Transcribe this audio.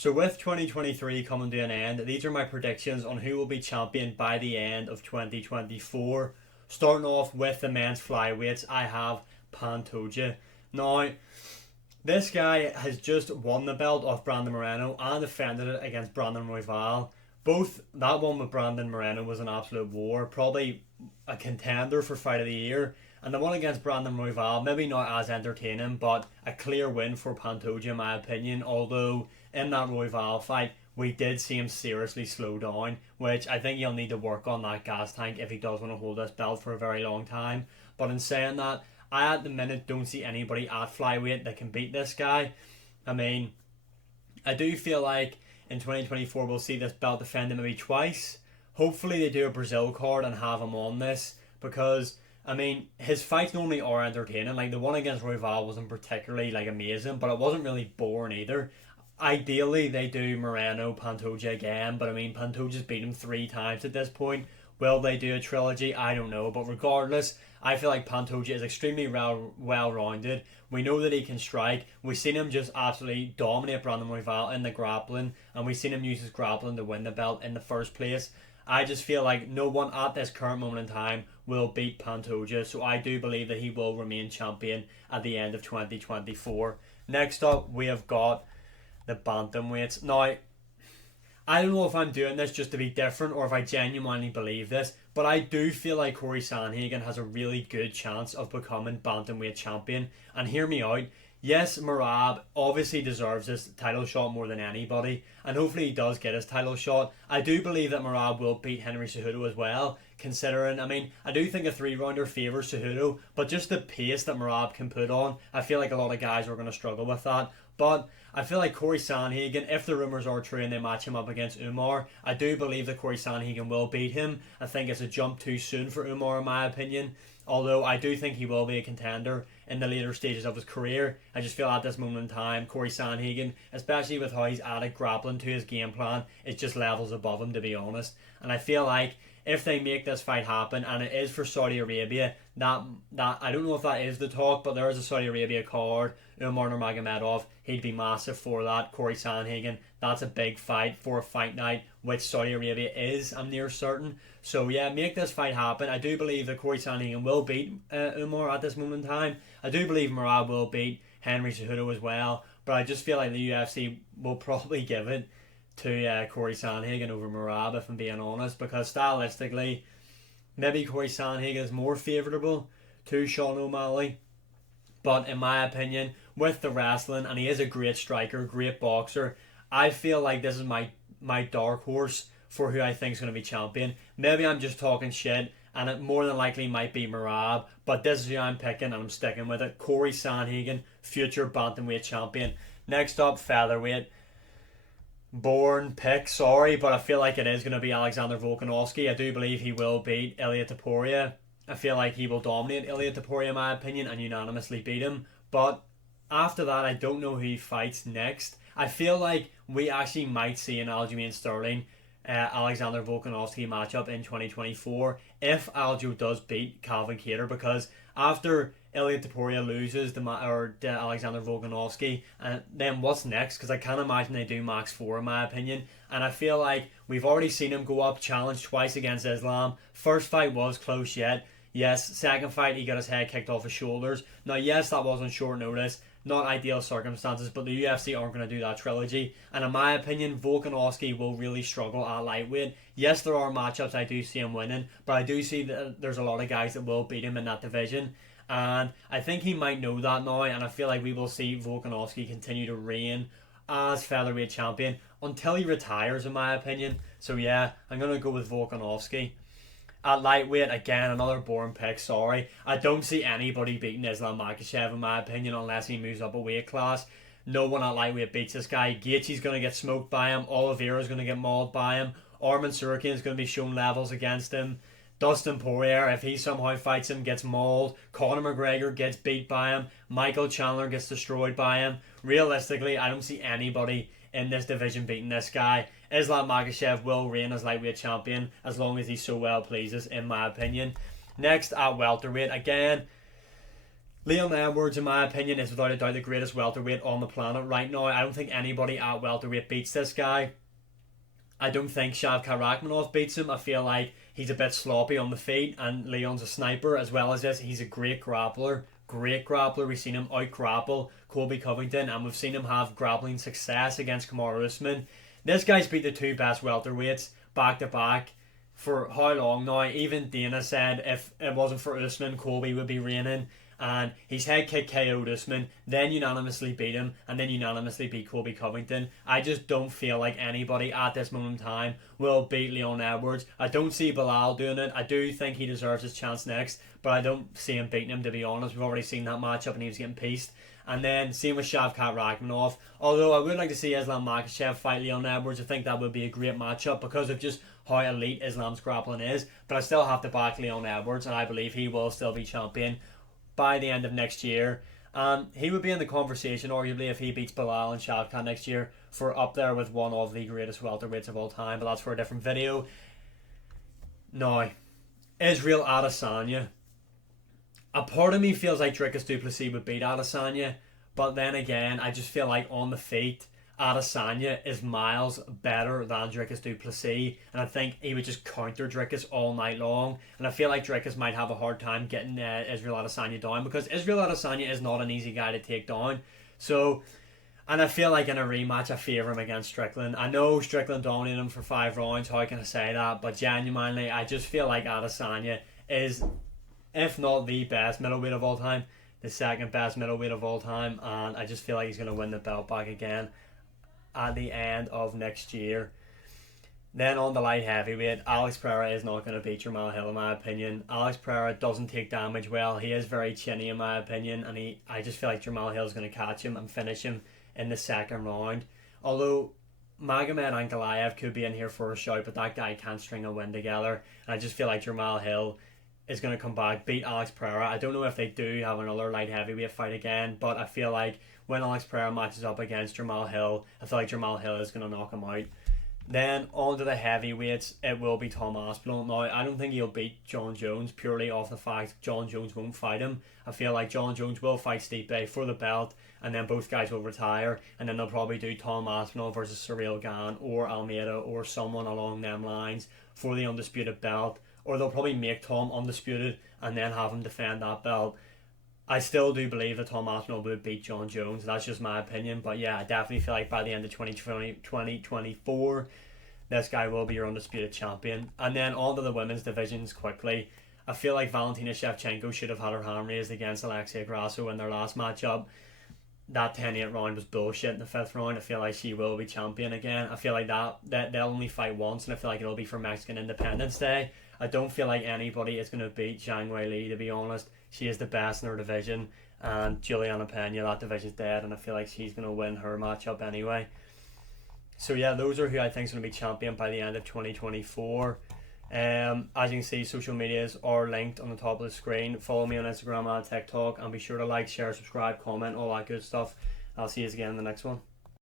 So with 2023 coming to an end, these are my predictions on who will be champion by the end of 2024. Starting off with the men's flyweights, I have Pantoja. Now, this guy has just won the belt off Brandon Moreno and defended it against Brandon Royval. Both, that one with Brandon Moreno was an absolute war, probably a contender for fight of the year. And the one against Brandon Royval, maybe not as entertaining, but a clear win for Pantoja in my opinion. Although in that Royval fight, we did see him seriously slow down, which I think he'll need to work on that gas tank if he does want to hold this belt for a very long time. But in saying that, I at the minute don't see anybody at flyweight that can beat this guy. I mean, I do feel like in 2024 we'll see this belt defended maybe twice. Hopefully they do a Brazil card and have him on this, because I mean, his fights normally are entertaining. Like the one against Royval wasn't particularly like amazing, but it wasn't really boring either. Ideally, they do Moreno Pantoja again, but I mean, Pantoja's beat him 3 times at this point. Will they do a trilogy? I don't know. But regardless, I feel like Pantoja is extremely well-rounded. We know that he can strike. We've seen him just absolutely dominate Brandon Royval in the grappling, and we've seen him use his grappling to win the belt in the first place. I just feel like no one at this current moment in time will beat Pantoja, so I do believe that he will remain champion at the end of 2024. Next up, we have got the Bantamweights. Now, I don't know if I'm doing this just to be different or if I genuinely believe this, but I do feel like Corey Sandhagen has a really good chance of becoming Bantamweight champion. And hear me out. Yes, Merab obviously deserves his title shot more than anybody, and hopefully he does get his title shot. I do believe that Merab will beat Henry Cejudo as well, considering, I mean, I do think a 3-rounder favours Cejudo, but just the pace that Merab can put on, I feel like a lot of guys are going to struggle with that. But I feel like Corey Sandhagen, if the rumours are true and they match him up against Umar, I do believe that Corey Sandhagen will beat him. I think it's a jump too soon for Umar in my opinion, although I do think he will be a contender in the later stages of his career. I just feel at this moment in time, Corey Sandhagen, especially with how he's added grappling to his game plan, it's just levels above him, to be honest. And I feel like if they make this fight happen, and it is for Saudi Arabia, that I don't know if that is the talk, but there is a Saudi Arabia card, Umar Nurmagomedov, he'd be massive for that. Corey Sandhagen, that's a big fight for a fight night, which Saudi Arabia is, I'm near certain. So yeah, make this fight happen. I do believe that Corey Sandhagen will beat Umar at this moment in time. I do believe Merab will beat Henry Cejudo as well, but I just feel like the UFC will probably give it to Corey Sandhagen over Merab, if I'm being honest, because stylistically, maybe Corey Sandhagen is more favourable to Sean O'Malley. But in my opinion, with the wrestling, and he is a great striker, great boxer, I feel like this is my dark horse for who I think is going to be champion. Maybe I'm just talking shit, and it more than likely might be Merab, but this is who I'm picking, and I'm sticking with it. Corey Sandhagen, future Bantamweight champion. Next up, Featherweight. Born pick, sorry, but I feel like it is going to be Alexander Volkanovski. I do believe he will beat Ilia Topuria. I feel like he will dominate Ilia Topuria in my opinion and unanimously beat him. But after that, I don't know who he fights next. I feel like we actually might see an Aljamain Sterling Alexander Volkanovski matchup in 2024 if Aljo does beat Calvin Kattar, because after Ilia Topuria loses to Alexander Volkanovski, and then what's next? Because I can't imagine they do max 4 in my opinion, and I feel like we've already seen him go up, challenge twice against Islam. First fight was close yet. Yes, second fight he got his head kicked off his shoulders. Now yes, that was on short notice, not ideal circumstances, but the UFC aren't going to do that trilogy. And in my opinion, Volkanovski will really struggle at lightweight. Yes, there are matchups I do see him winning, but I do see that there's a lot of guys that will beat him in that division. And I think he might know that now, and I feel like we will see Volkanovski continue to reign as featherweight champion until he retires, in my opinion. So yeah, I'm going to go with Volkanovski. At lightweight, again, another boring pick, sorry. I don't see anybody beating Islam Makhachev, in my opinion, unless he moves up a weight class. No one at lightweight beats this guy. Gaethje's going to get smoked by him. Oliveira's going to get mauled by him. Arman Tsarukyan's going to be shown levels against him. Dustin Poirier, if he somehow fights him, gets mauled. Conor McGregor gets beat by him. Michael Chandler gets destroyed by him. Realistically, I don't see anybody in this division beating this guy. Islam Makhachev will reign as lightweight champion as long as he so well pleases, in my opinion. Next at welterweight, again, Leon Edwards, in my opinion, is without a doubt the greatest welterweight on the planet right now. I don't think anybody at welterweight beats this guy. I don't think Shavkat Rakhmonov beats him. I feel like he's a bit sloppy on the feet, and Leon's a sniper as well as this. He's a great grappler. Great grappler. We've seen him out grapple Colby Covington, and we've seen him have grappling success against Kamaru Usman. This guy's beat the two best welterweights back to back for how long now? Even Dana said if it wasn't for Usman, Colby would be reigning. And he's head kick KO'd Usman, then unanimously beat him, and then unanimously beat Colby Covington. I just don't feel like anybody at this moment in time will beat Leon Edwards. I don't see Bilal doing it. I do think he deserves his chance next, but I don't see him beating him, to be honest. We've already seen that matchup and he was getting pieced. And then same with Shavkat Rakhmonov. Although I would like to see Islam Makhachev fight Leon Edwards. I think that would be a great matchup because of just how elite Islam's grappling is. But I still have to back Leon Edwards, and I believe he will still be champion by the end of next year. He would be in the conversation, arguably, if he beats Bilal and Shavkat next year, for up there with one of the greatest welterweights of all time, but that's for a different video. Now, Israel Adesanya. A part of me feels like Dricus du Plessis would beat Adesanya, but then again, I just feel like on the feet, Adesanya is miles better than Dricus du Plessis, and I think he would just counter Dricus all night long, and I feel like Dricus might have a hard time getting Israel Adesanya down, because Israel Adesanya is not an easy guy to take down. So, and I feel like in a rematch I favour him against Strickland. I know Strickland dominated him for 5 rounds, how can I say that, but genuinely I just feel like Adesanya is, if not the best middleweight of all time, the second best middleweight of all time, and I just feel like he's going to win the belt back again at the end of next year. Then on the light heavyweight, Alex Pereira is not going to beat Jamal Hill in my opinion. Alex Pereira doesn't take damage well. He is very chinny in my opinion, and I just feel like Jamal Hill is going to catch him and finish him in the second round. Although Magomed Ankalaev could be in here for a shout, but that guy can't string a win together, and I just feel like Jamal Hill is going to come back, beat Alex Pereira. I don't know if they do have another light heavyweight fight again, but I feel like when Alex Pereira matches up against Jamal Hill, I feel like Jamal Hill is going to knock him out. Then on to the heavyweights, it will be Tom Aspinall. Now, I don't think he'll beat John Jones purely off the fact John Jones won't fight him. I feel like John Jones will fight Stipe for the belt, and then both guys will retire, and then they'll probably do Tom Aspinall versus Ciryl Gane or Almeida or someone along them lines for the undisputed belt, or they'll probably make Tom undisputed and then have him defend that belt. I still do believe that Tom Aspinall would beat John Jones. That's just my opinion. But yeah, I definitely feel like by the end of 2024, this guy will be your undisputed champion. And then on to the women's divisions quickly. I feel like Valentina Shevchenko should have had her hand raised against Alexia Grasso in their last matchup. That 10-8 round was bullshit in the 5th round. I feel like she will be champion again. I feel like that they'll only fight once, and I feel like it'll be for Mexican Independence Day. I don't feel like anybody is going to beat Zhang Weili, to be honest. She is the best in her division, and Juliana Pena, that division's dead, and I feel like she's going to win her matchup anyway. So yeah, those are who I think is going to be champion by the end of 2024. As you can see, social medias are linked on the top of the screen. Follow me on Instagram and TikTok, and be sure to like, share, subscribe, comment, all that good stuff. I'll see you again in the next one.